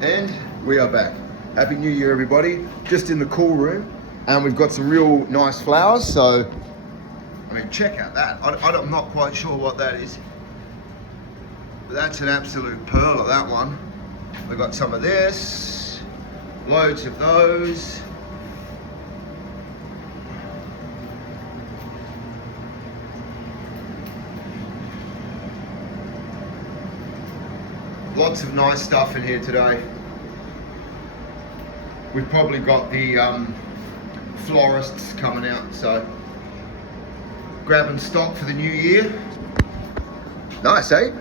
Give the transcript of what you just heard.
And we are back. Happy New Year, everybody. Just in the cool room, and we've got some real nice flowers. So, I mean, check out that. I'm not quite sure what that is, but that's an absolute pearl of that one. We've got some of this, loads of those. Lots of nice stuff in here today. We've probably got the florists coming out, so grabbing stock for the new year. Nice, eh?